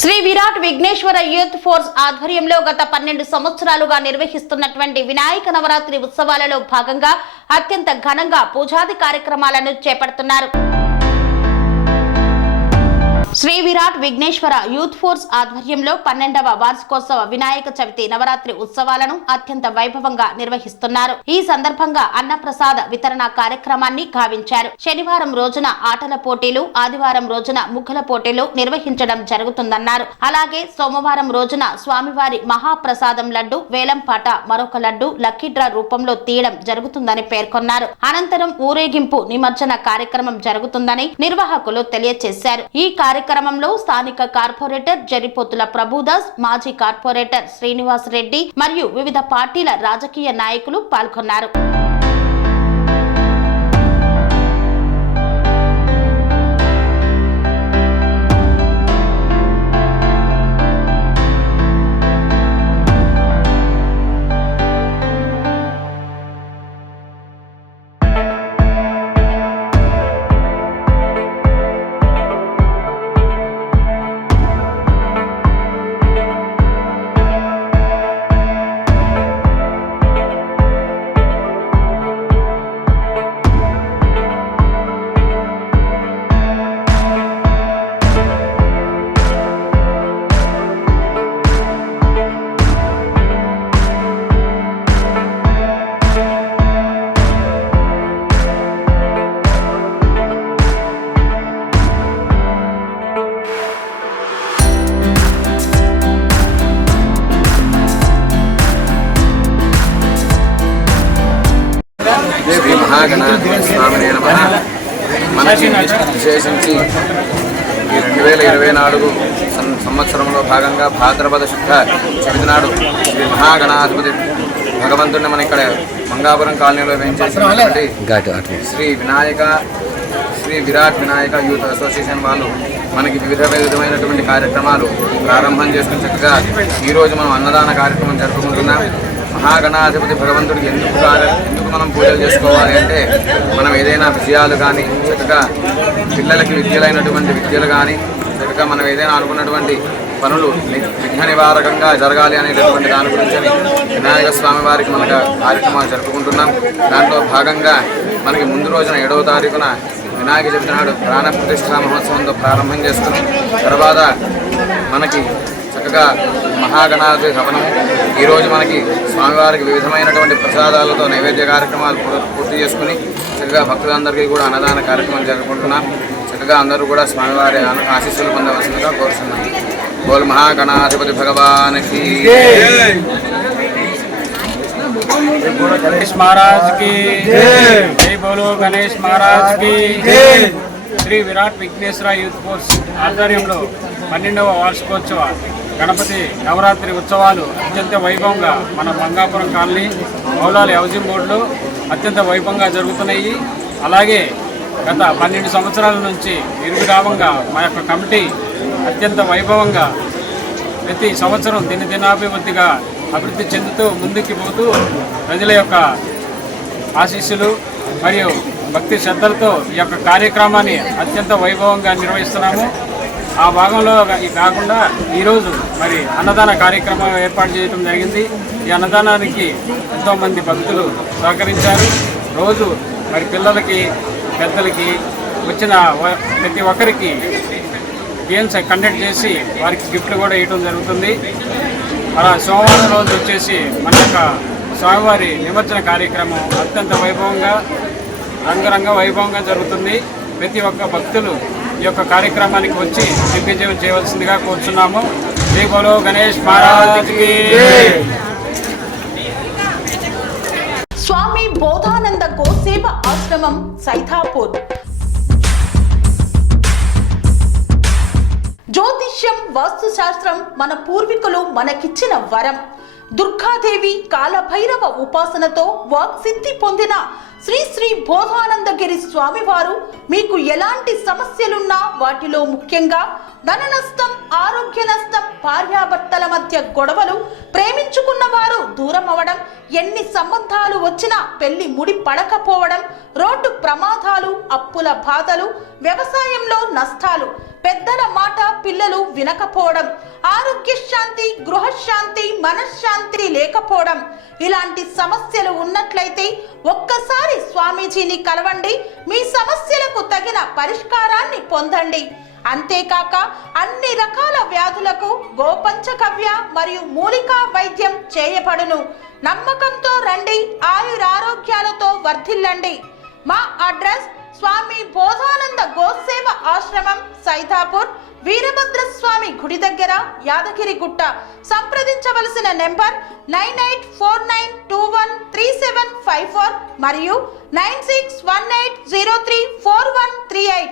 Shri Virat Vighneshwara youth force ఆధ్వర్యంలో గత 12 సంవత్సరాలుగా నిర్వహిస్తున్నటువంటి వినాయక నవరాత్రి ఉత్సవాలలో భాగంగా అత్యంత ఘనంగా పూజాది కార్యక్రమాలను చేపడుతున్నారు. శ్రీ విరాట్ విఘ్నేశ్వర యూత్ ఫోర్స్ ఆధ్వర్యంలో 12వ వార్షికోత్సవ వినాయక చవితి నవరాత్రి ఉత్సవాలను అత్యంత వైభవంగా నిర్వహిస్తున్నారు. ఈ సందర్భంగా అన్నప్రసాద వితరణ కార్యక్రమాన్ని గావించారు. శనివారం రోజున ఆటల పోటీలు, ఆదివారం రోజున ముగ్గుల పోటీలు నిర్వహించడం జరుగుతుందన్నారు. అలాగే సోమవారం రోజున స్వామివారి మహాప్రసాదం లడ్డు, వేలంపాట, మరొక లడ్డు లక్కీ డ్రా రూపంలో తీయడం జరుగుతుందని పేర్కొన్నారు. అనంతరం ఊరేగింపు నిమజ్జన కార్యక్రమం జరుగుతుందని నిర్వాహకులు తెలియజేశారు. ఈ కార్యక్రమంలో స్థానిక కార్పొరేటర్ జరిపోతుల ప్రభుదాస్, మాజీ కార్పొరేటర్ శ్రీనివాస్ రెడ్డి మరియు వివిధ పార్టీల రాజకీయ నాయకులు పాల్గొన్నారు. శ్రీ మహాగణాధిపతి స్వామినే నమః. మనకి విశేషించి 2024 సంవత్సరంలో భాగంగా భాద్రపద శుద్ధ చవితి నాడు శ్రీ మహాగణాధిపతి భగవంతుడిని మన ఇక్కడ మంగాపురం కాలనీలో వేయించేసినటువంటి శ్రీ విరాట్ వినాయక యూత్ అసోసియేషన్ వాళ్ళు మనకి వివిధమైనటువంటి కార్యక్రమాలు ప్రారంభం చేసుకుని చక్కగా ఈరోజు మనం అన్నదాన కార్యక్రమం జరుపుకుంటున్నాం. మహాగణాధిపతి భగవంతుడికి ఎందుకు మనం పూజలు చేసుకోవాలి అంటే, మనం ఏదైనా విజయాలు కానీ, చక్కగా పిల్లలకి విద్యలైనటువంటి విద్యలు కానీ, చక్కగా మనం ఏదైనా అనుకున్నటువంటి పనులు విఘ్న నివారకంగా జరగాలి అనేటటువంటి దాని గురించి వినాయక స్వామి వారికి మనకు కార్యక్రమాలు జరుపుకుంటున్నాం. దాంట్లో భాగంగా మనకి ముందు రోజున 7వ తారీఖున వినాయక చవితి నాడు ప్రాణ ప్రతిష్ఠా మహోత్సవంతో ప్రారంభం చేసుకుని తర్వాత మనకి చక్కగా మహాగణాధిపతి హవనము, ఈరోజు మనకి స్వామివారికి వివిధమైనటువంటి ప్రసాదాలతో నైవేద్య కార్యక్రమాలు పూర్తి చేసుకుని చక్కగా భక్తులందరికీ కూడా అన్నదాన కార్యక్రమాలు జరుపుకుంటున్నాం. చక్కగా అందరూ కూడా స్వామివారి ఆశీస్సులు పొందవలసిందిగా కోరుతున్నాం. బోల్ మహాగణాధిపతి భగవానికి गणेश महाराज की जय बोलो गणेश महाराज की శ్రీ విరాట్ విఘ్నేశ్వర యూత్ ఫోర్స్ ఆధ్వర్యంలో 12వ వార్షికోత్సవ గణపతి నవరాత్రి ఉత్సవాలు అత్యంత వైభవంగా మన మంగాపురం కాలనీ మౌలాలి హౌసింగ్ బోర్డులో అత్యంత వైభవంగా జరుగుతున్నాయి. అలాగే గత 12 సంవత్సరాల నుంచి నిర్విరామంగా మా యొక్క కమిటీ అత్యంత వైభవంగా ప్రతి సంవత్సరం దినదినాభివృద్ధిగా అభివృద్ధి చెందుతూ ముందుకు పోతూ ప్రజల యొక్క ఆశీస్సులు మరియు భక్తి శ్రద్ధలతో ఈ యొక్క కార్యక్రమాన్ని అత్యంత వైభవంగా నిర్వహిస్తున్నాము. ఆ భాగంలో కాకుండా ఈరోజు మరి అన్నదాన కార్యక్రమం ఏర్పాటు చేయడం జరిగింది. ఈ అన్నదానానికి ఎంతోమంది భక్తులు సహకరించారు. రోజు మరి పిల్లలకి, పెద్దలకి వచ్చిన ప్రతి ఒక్కరికి గేమ్స్ కండక్ట్ చేసి వారికి గిఫ్ట్లు కూడా ఇవ్వడం జరుగుతుంది. అలా సోమవారం రోజు వచ్చేసి మన యొక్క స్వామివారి నిమజ్జన కార్యక్రమం అత్యంత వైభవంగా రంగరంగ వైభవంగా జరుగుతుంది. ప్రతి ఒక్క భక్తులు ఈ యొక్క కార్యక్రమానికి వచ్చి దిగ్విజయం చేయవలసిందిగా కోరుచున్నాము. జై బోలో గణేష్ మహారాజ్కి. స్వామి బోధానంద గోసేవ ఆశ్రమం సైథాపూర్. జ్యోతిష్యం, వాస్తుశాస్త్రం మన పూర్వీకులు మనకిచ్చిన వరం. దుర్గాదేవి, కాలభైరవ ఉపాసనతో వాక్సిద్ధి పొందిన శ్రీ శ్రీ బోధానందగిరి స్వామివారు మీకు ఎలాంటి సమస్యలున్నా, వాటిలో ముఖ్యంగా ధన నష్టం, ఆరోగ్య నష్టం, భార్యాభర్తల మధ్య గొడవలు, ప్రేమించుకున్న వారు దూరం అవడం, ఎన్ని సంబంధాలు వచ్చినా పెళ్లి ముడి పడకపోవడం, రోడ్డు ప్రమాదాలు, అప్పుల బాధలు, వ్యవసాయంలో నష్టాలు, పెద్దల మాట పిల్లలు వినకపోవడం, ఆరోగ్య శాంతి, గృహశాంతి, మనశ్శాంతి లేకపోవడం, ఇలాంటి సమస్యలు ఉన్నట్లయితే ఒక్కసారి స్వామీజీని కలవండి. మీ సమస్యలకు తగిన పరిష్కారాన్ని పొందండి. అంతేకాక అన్ని రకాల వ్యాధులకు గోపంచకవ్య మరియు మూలికా వైద్యం చేయబడును. నమ్మకంతో రండి, ఆయురారోగ్యాలతో వర్ధిల్లండి. మా అడ్రస్ స్వామి బోధానంద గోసేవ ఆశ్రమం, సైదాపూర్, వీరభద్ర స్వామి గుడి దగ్గర, యాదగిరిగుట్ట. సంప్రదించవలసిన నెంబర్ 9849213754 మరియు 9618034138.